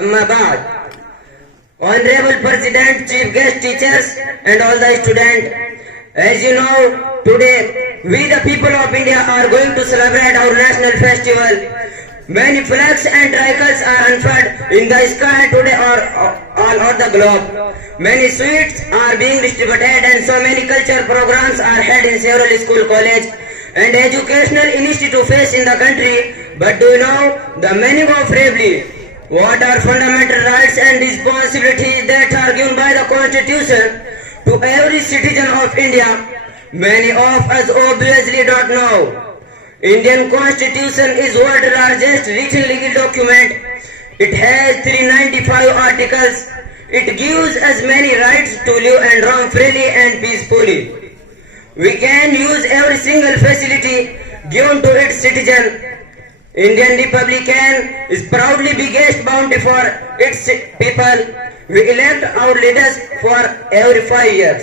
Amma Baad. Honorable President, Chief Guest Teachers and all the students, as you know, today we the people of India are going to celebrate our national festival. Many flags and tricolors are unfurled in the sky today all over the globe. Many sweets are being distributed and so many cultural programs are held in several school, college and educational institutes in the country. But do you know the meaning of bravery? What are fundamental rights and responsibilities that are given by the Constitution to every citizen of India? Many of us obviously don't know. Indian Constitution is world's largest written legal document. It has 395 articles. It gives us many rights to live and roam freely and peacefully. We can use every single facility given to its citizen. Indian Republic is proudly biggest bounty for its people. We elect our leaders for every 5 years.